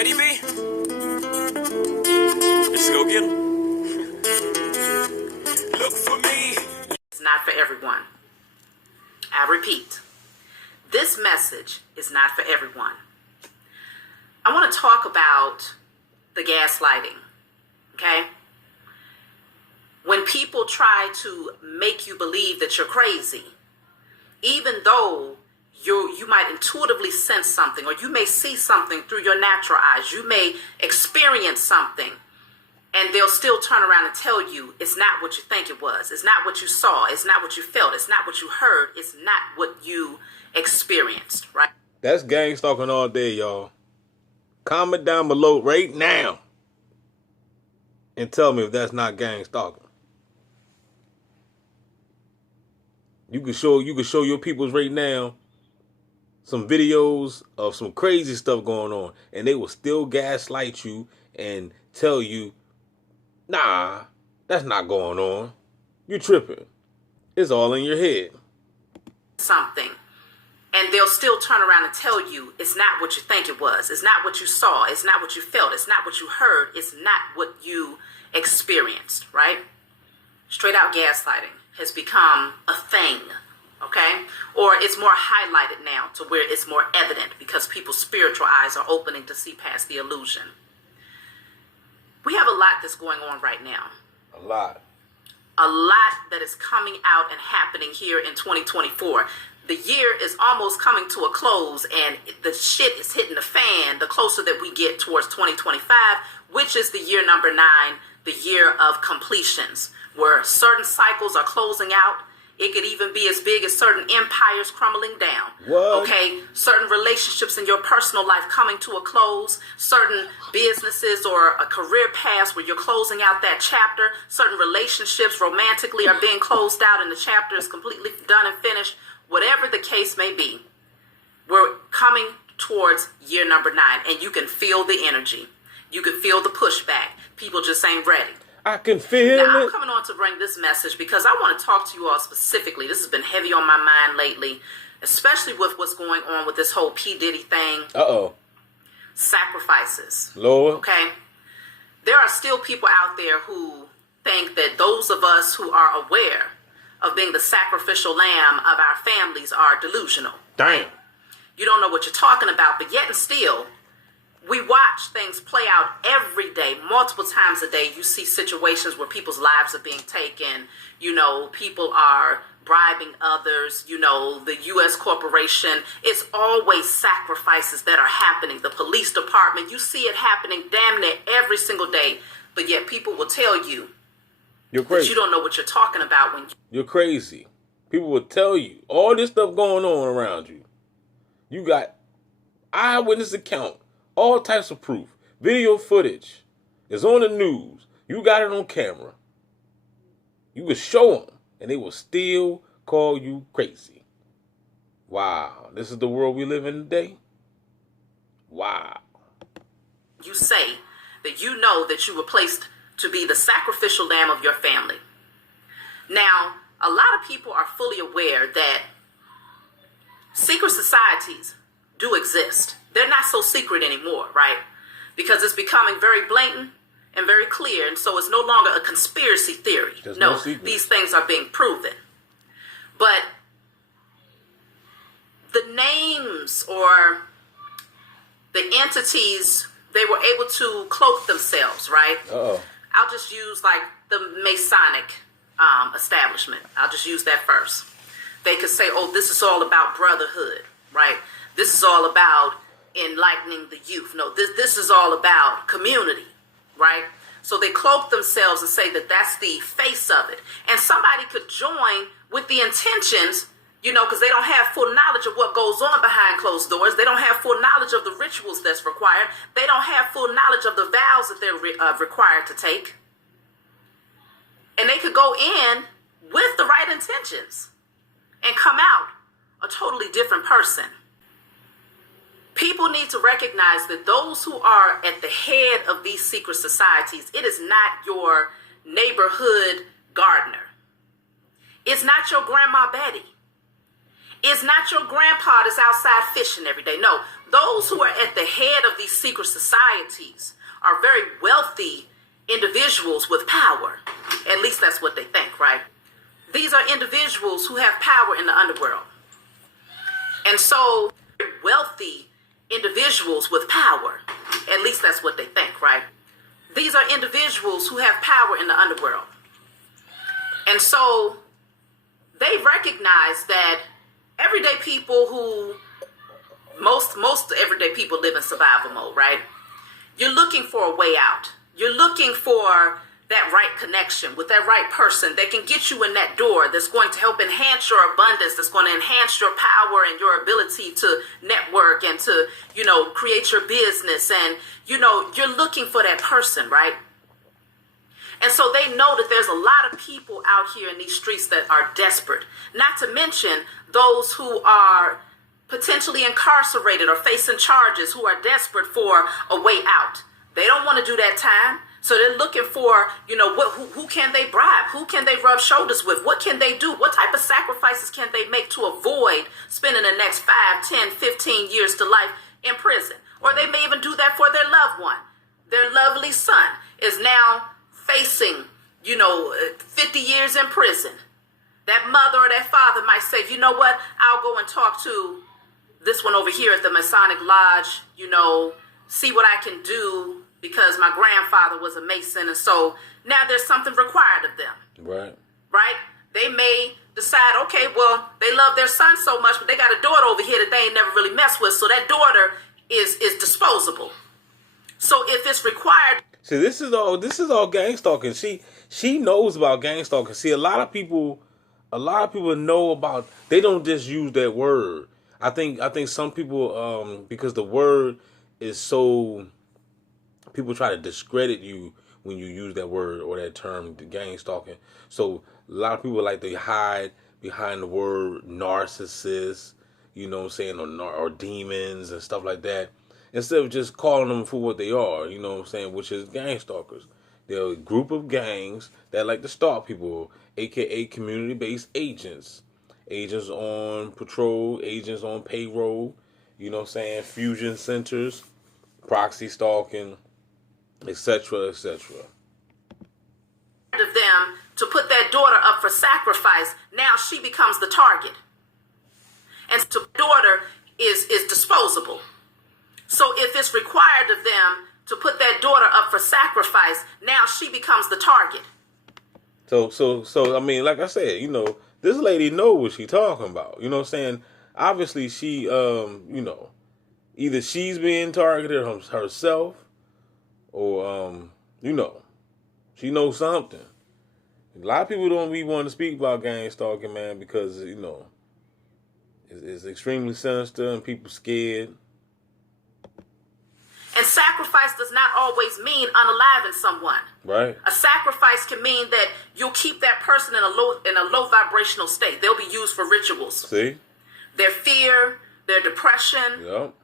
ready, B? Let's go get him. Look for me. It's not for everyone. I repeat, this message is not for everyone. I want to talk about the gaslighting, okay? When people try to make you believe that you're crazy, even though you might intuitively sense something, or you may see something through your natural eyes, you may experience something, and they'll still turn around and tell you it's not what you think it was. It's not what you saw. It's not what you felt. It's not what you heard. It's not what you experienced, right? That's gang stalking all day, y'all. Comment down below right now and tell me if that's not gang stalking. You can show your peoples right now some videos of some crazy stuff going on, and they will still gaslight you and tell you, nah, that's not going on. You tripping. It's all in your head. Something. And they'll still turn around and tell you it's not what you think it was. It's not what you saw. It's not what you felt. It's not what you heard. It's not what you experienced, right? Straight out gaslighting has become a thing, okay? Or it's more highlighted now to where it's more evident because people's spiritual eyes are opening to see past the illusion. We have a lot that's going on right now. A lot. A lot that is coming out and happening here in 2024. The year is almost coming to a close, and the shit is hitting the fan the closer that we get towards 2025, which is the year number 9, the year of completions, where certain cycles are closing out. It could even be as big as certain empires crumbling down. What? Okay, certain relationships in your personal life coming to a close, certain businesses or a career path where you're closing out that chapter, certain relationships romantically are being closed out and the chapter is completely done and finished. Whatever the case may be, we're coming towards year number 9, and you can feel the energy. You can feel the pushback. People just ain't ready. I can feel Now, it. I'm coming on to bring this message because I want to talk to you all specifically. This has been heavy on my mind lately, especially with what's going on with this whole P. Diddy thing. Uh-oh. Sacrifices. Lord. Okay? There are still people out there who think that those of us who are aware of being the sacrificial lamb of our families are delusional. Damn. You don't know what you're talking about, but yet and still, we watch things play out every day, multiple times a day. You see situations where people's lives are being taken. You know, people are bribing others. You know, the U.S. corporation. It's always sacrifices that are happening. The police department, you see it happening damn near every single day, but yet people will tell you You're crazy. that you don't know what you're talking about when You're crazy. People will tell you all this stuff going on around you. You got eyewitness account, all types of proof, video footage. It's on the news. You got it on camera. You can show them, and they will still call you crazy. Wow. This is the world we live in today? Wow. you say that you know that you were placed to be the sacrificial lamb of your family. Now, a lot of people are fully aware that secret societies do exist. They're not so secret anymore, right? Because it's becoming very blatant and very clear, and so it's no longer a conspiracy theory. There's No, no secret. these things are being proven. But the names or the entities, they were able to cloak themselves, right? Uh-oh. I'll just use like the Masonic establishment. I'll just use that first. They could say, oh, this is all about brotherhood, right? This is all about enlightening the youth. No, this is all about community, right? So they cloak themselves and say that that's the face of it. And somebody could join with the intentions, you know, because they don't have full knowledge of what goes on behind closed doors. They don't have full knowledge of the rituals that's required. They don't have full knowledge of the vows that they're required to take. And they could go in with the right intentions and come out a totally different person. People need to recognize that those who are at the head of these secret societies, it is not your neighborhood gardener. It's not your grandma Betty. is not your grandpa that's outside fishing every day. No, those who are at the head of these secret societies are very wealthy individuals with power. At least that's what they think, right? These are individuals who have power in the underworld. And so, wealthy individuals with power. At least that's what they think, right? These are individuals who have power in the underworld. And so, they recognize that everyday people who, most everyday people live in survival mode, right? You're looking for a way out. You're looking for that right connection with that right person that can get you in that door, that's going to help enhance your abundance, that's going to enhance your power and your ability to network and to, create your business. And, you're looking for that person, right? And so they know that there's a lot of people out here in these streets that are desperate, not to mention those who are potentially incarcerated or facing charges, who are desperate for a way out. They don't want to do that time. So they're looking for, who can they bribe? Who can they rub shoulders with? What can they do? What type of sacrifices can they make to avoid spending the next 5, 10, 15 years to life in prison? Or they may even do that for their loved one. Their lovely son is now facing, 50 years in prison. That mother or that father might say, you know what? I'll go and talk to this one over here at the Masonic Lodge, see what I can do, because my grandfather was a Mason, and so now there's something required of them. Right. Right? They may decide, okay, well, they love their son so much, but they got a daughter over here that they ain't never really messed with, so that daughter is disposable. So if it's required... See, this is all gang stalking. She knows about gang stalking. See, a lot of people know about... They don't just use that word. I think some people, because the word is so... People try to discredit you when you use that word or that term, the gang stalking. So a lot of people like to hide behind the word narcissist, or demons and stuff like that, instead of just calling them for what they are, which is gang stalkers. They're a group of gangs that like to stalk people, aka community-based agents. Agents on patrol, agents on payroll, fusion centers, proxy stalking, etc., etc. Of them to put that daughter up for sacrifice, now she becomes the target. And so the daughter is disposable. So if it's required of them to put that daughter up for sacrifice, now she becomes the target. So I mean, like I said, this lady knows what she's talking about. Obviously she, either she's being targeted herself, or, she knows something. A lot of people don't be wanting to speak about gang stalking, man, because, it's extremely sinister and people scared. And sacrifice does not always mean unaliving someone. Right. A sacrifice can mean that you'll keep that person in a low vibrational state. They'll be used for rituals. See? Their fear, their depression, Yep.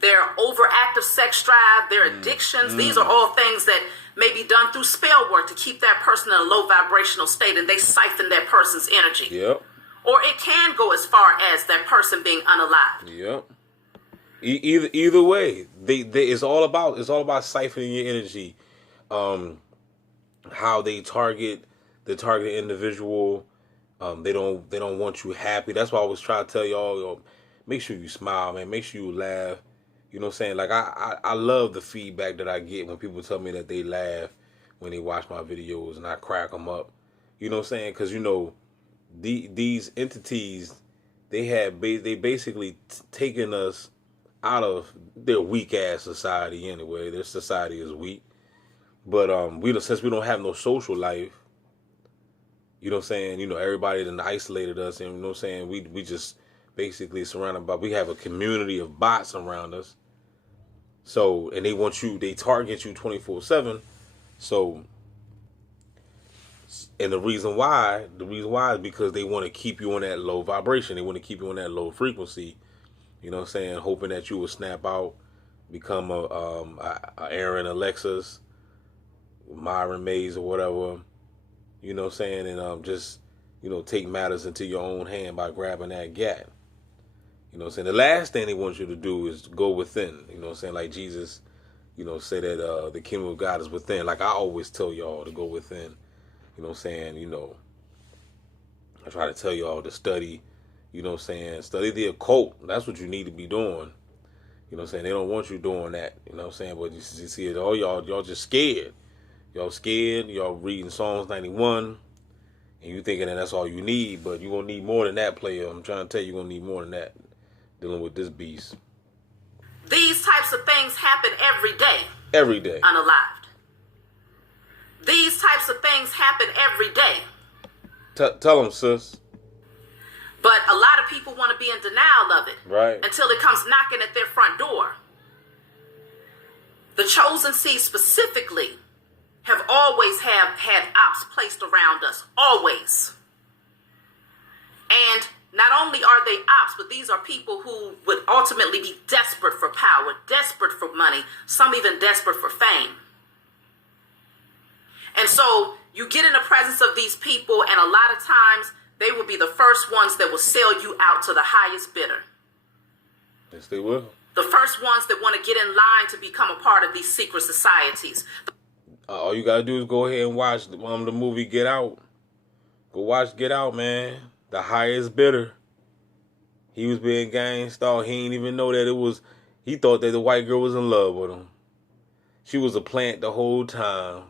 their overactive sex drive, their addictions. These are all things that may be done through spell work to keep that person in a low vibrational state, and they siphon that person's energy. Yep. Or it can go as far as that person being unalived. Yep. Either way, it's all about siphoning your energy. How they target the target individual. They don't want you happy. That's why I always try to tell y'all, make sure you smile, man. Make sure you laugh. You know what I'm saying? Like I love the feedback that I get when people tell me that they laugh when they watch my videos and I crack them up. You know what I'm saying? Because these entities, they basically taken us out of their weak ass society anyway. Their society is weak, but since we don't have no social life, you know what I'm saying? Everybody done isolated us, and you know what I'm saying? We just basically surrounded by. We have a community of bots around us. So, and they target you 24/7. So, and the reason why is because they want to keep you on that low vibration. They want to keep you on that low frequency. You know what I'm saying? Hoping that you will snap out, become a Aaron Alexis, Myron Mays or whatever. You know what I'm saying? And just take matters into your own hand by grabbing that gat. You know what I'm saying? The last thing they want you to do is go within. You know what I'm saying? Like Jesus, say that the kingdom of God is within. Like I always tell y'all to go within. You know what I'm saying? I try to tell y'all to study, study the occult. That's what you need to be doing. You know what I'm saying? They don't want you doing that. You know what I'm saying? But you see it, all y'all just scared. Y'all scared. Y'all reading Psalms 91. And you thinking that that's all you need. But you're going to need more than that, player. I'm trying to tell you, you're going to need more than that. Dealing with this beast. These types of things happen every day. Every day. Unalived. These types of things happen every day. Tell them, sis. But a lot of people want to be in denial of it. Right. Until it comes knocking at their front door. The chosen seed specifically have always had ops placed around us. Always. And not only are they ops, but these are people who would ultimately be desperate for power, desperate for money, some even desperate for fame. And so you get in the presence of these people, and a lot of times they will be the first ones that will sell you out to the highest bidder. Yes, they will. The first ones that want to get in line to become a part of these secret societies. All you gotta do is go ahead and watch the movie Get Out. Go watch Get Out, man. The highest bidder. He was being gangstalked. He didn't even know that it was. He thought that the white girl was in love with him. She was a plant the whole time.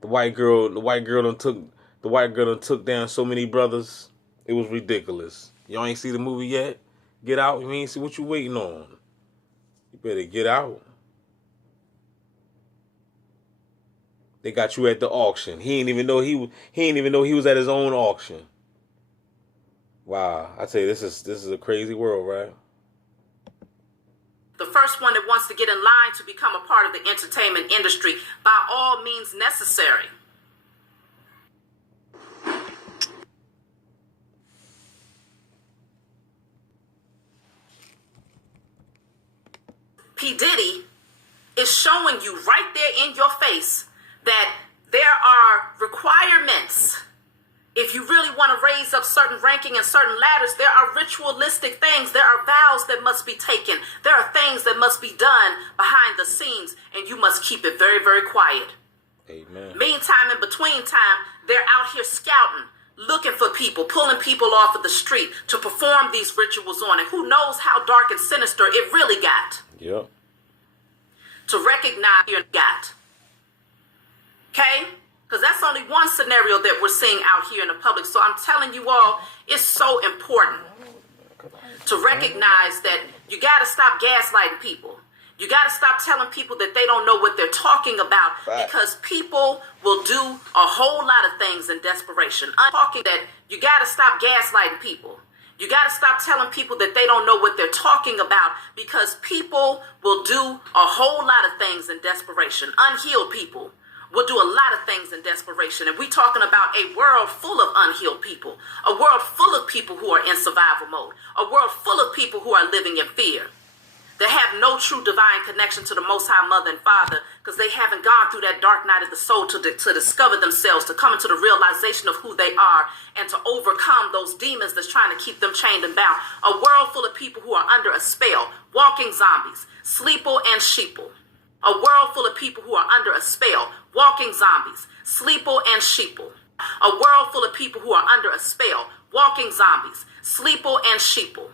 The white girl done took down so many brothers. It was ridiculous. Y'all ain't see the movie yet? Get Out. You ain't see what you waiting on. You better get out. They got you at the auction. He didn't even know he was at his own auction. Wow, I tell you, this is a crazy world, right? The first one that wants to get in line to become a part of the entertainment industry by all means necessary. P. Diddy is showing you right there in your face that there are requirements. If you really want to raise up certain ranking and certain ladders, there are ritualistic things. There are vows that must be taken. There are things that must be done behind the scenes, and you must keep it very, very quiet. Amen. Meantime, in between time, they're out here scouting, looking for people, pulling people off of the street to perform these rituals on. And who knows how dark and sinister it really got. Yep. To recognize your got. Okay? Because that's only one scenario that we're seeing out here in the public. So I'm telling you all, it's so important to recognize that you got to stop gaslighting people. You got to stop telling people that they don't know what they're talking about. Right. Because people will do a whole lot of things in desperation. I'm talking that you got to stop gaslighting people. You got to stop telling people that they don't know what they're talking about, because people will do a whole lot of things in desperation. Unhealed people will do a lot of things in desperation. And we're talking about a world full of unhealed people, a world full of people who are in survival mode, a world full of people who are living in fear. They have no true divine connection to the Most High Mother and Father, because they haven't gone through that dark night of the soul to discover themselves, to come into the realization of who they are, and to overcome those demons that's trying to keep them chained and bound. A world full of people who are under a spell, walking zombies, sleeple and sheeple. A world full of people who are under a spell, walking zombies, sleeple and sheeple. A world full of people who are under a spell, walking zombies, sleeple and sheeple.